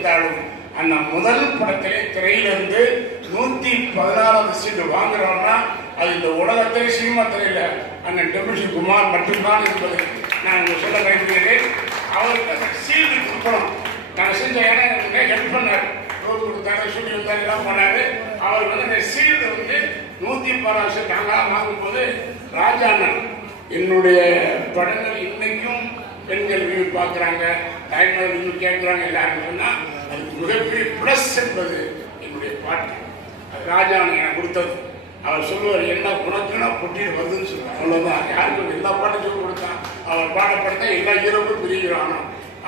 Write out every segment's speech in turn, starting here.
இருந்தாலும் அந்த முதல் படத்திலே திரையிலிருந்து நூத்தி பதினாறாவது சீட்டு வாங்குறோம்னா அது இந்த உலகத்திலே சினிமா திரையில அண்ணன் டெபிஷி குமார் மட்டும்தான் என்பது நான் சொல்ல விரும்புகிறேன். அவருக்கு சீல்டு கொடுக்கணும். நான் செஞ்ச இடம் எனக்கு ஹெல்ப் பண்ணார் ரோடு கொடுத்தாரு சொல்லி வந்தாரு எல்லாம் போனார். அவர் வந்து அந்த சீல்டு வந்து நூத்தி பதினாறு சீட் நாங்களாம் வாங்கும்போது ராஜா அண்ணன் என்னுடைய படங்கள் இன்னைக்கும் பெண்கள் வியூ பார்க்குறாங்க தாய்மார்கள் வியூ கேட்குறாங்க எல்லாரும் சொன்னால் அதுக்கு மிகப்பெரிய ப்ளஸ் என்பது என்னுடைய பாட்டு. அது ராஜா எனக்கு கொடுத்தது. அவர் சொல்லுவார் என்ன குணத்துனா பொட்டியில் வருதுன்னு சொல்லுவார். அவ்வளோதான் யாருக்கும் எல்லா பாட்டும் சொல்லி கொடுத்தான். அவர் பாடப்பட்ட எல்லா ஹீரோக்கும் பெரிய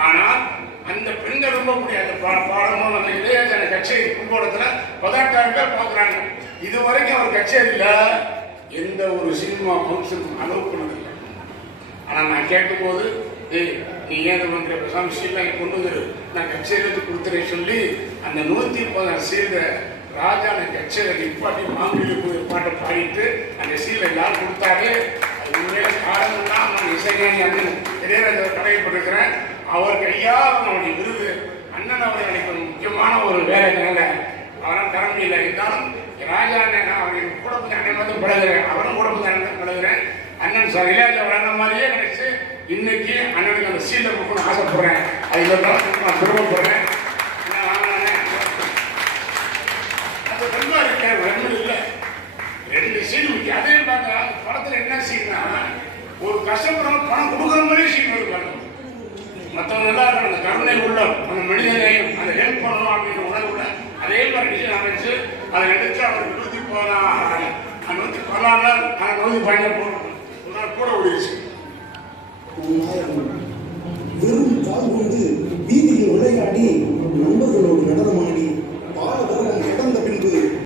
ஆனால் அந்த பெண்கள் ரொம்ப முடியாது. அந்த பா பாடமும் அந்த இளையராஜா கச்சேரி கும்பகோணத்தில் பதினெட்டாயிரம் பேர் பார்க்குறாங்க. இது வரைக்கும் அவர் கச்சேரியில் எந்த ஒரு சினிமா ஃபங்க்ஷனுக்கும் அலோவ் பண்ணதில்லை. ஆனால் நான் கேட்கும்போது ஏய் நீ ஏன் பண்ணுற கொண்டு வந்துரு. நான் கச்சேரிக்கு கொடுத்துறேன் சொல்லி அந்த நூற்றி பதினாறு சீலை ராஜா அந்த கச்சேரி நிப்பாட்டி மாங்குடி போய் பாட்டை பாடிட்டு அந்த சீலை எல்லாரும் கொடுத்தாரு. அது உண்மையில காரணம் தான் நான் இசைஞானி அண்ணன் இளையராஜா கடையப்பட்டிருக்கிறேன் அவர் கையால் அவனுடைய விருது அண்ணன் அவரை எனக்கு முக்கியமான ஒரு வேலைனால அவரால் தர முடியல. இருந்தாலும் ராஜா அண்ணன் நான் அவருக்கு கூட கொஞ்சம் அண்ணன் வந்து பழகுறேன். அவரும் கூட கொஞ்சம் அண்ணன் பழகுறேன். அண்ணன் சார் இளையராஜா வளர்ந்த மாதிரியே நினைச்சு இன்னைக்கு அண்ணனுக்கு அந்த சீலை கொடுக்கணும்னு ஆசைப்படுறேன். அது இவ்வளோ நான் நான் வாங்கினேன். அது ரொம்ப இருக்கேன் ரெண்டு இல்லை. ரெண்டு சீன் இருக்கு. அதே பார்த்தா அந்த என்ன சீன்னா ஒரு கஷ்டப்படுறவங்க பணம் கொடுக்குற மாதிரி சீன் இருக்காங்க மற்றவங்க நல்லா இருக்கணும் அந்த கருணை உள்ளம் அந்த மனிதனையும் அந்த ஹெல்ப் பண்ணணும் அப்படின்ற உணர்வுல அதே மாதிரி டிசைன் அமைச்சு அதை எடுத்து அவர் நூற்றி போகலாம் அதை நூற்றி பதினாறு அதை அந்த நூற்றி பதினாறு போடணும் ஒரு நாள் கூட ஓடிடுச்சு வெறும் கால் கொண்டு வீதியில் விளையாடி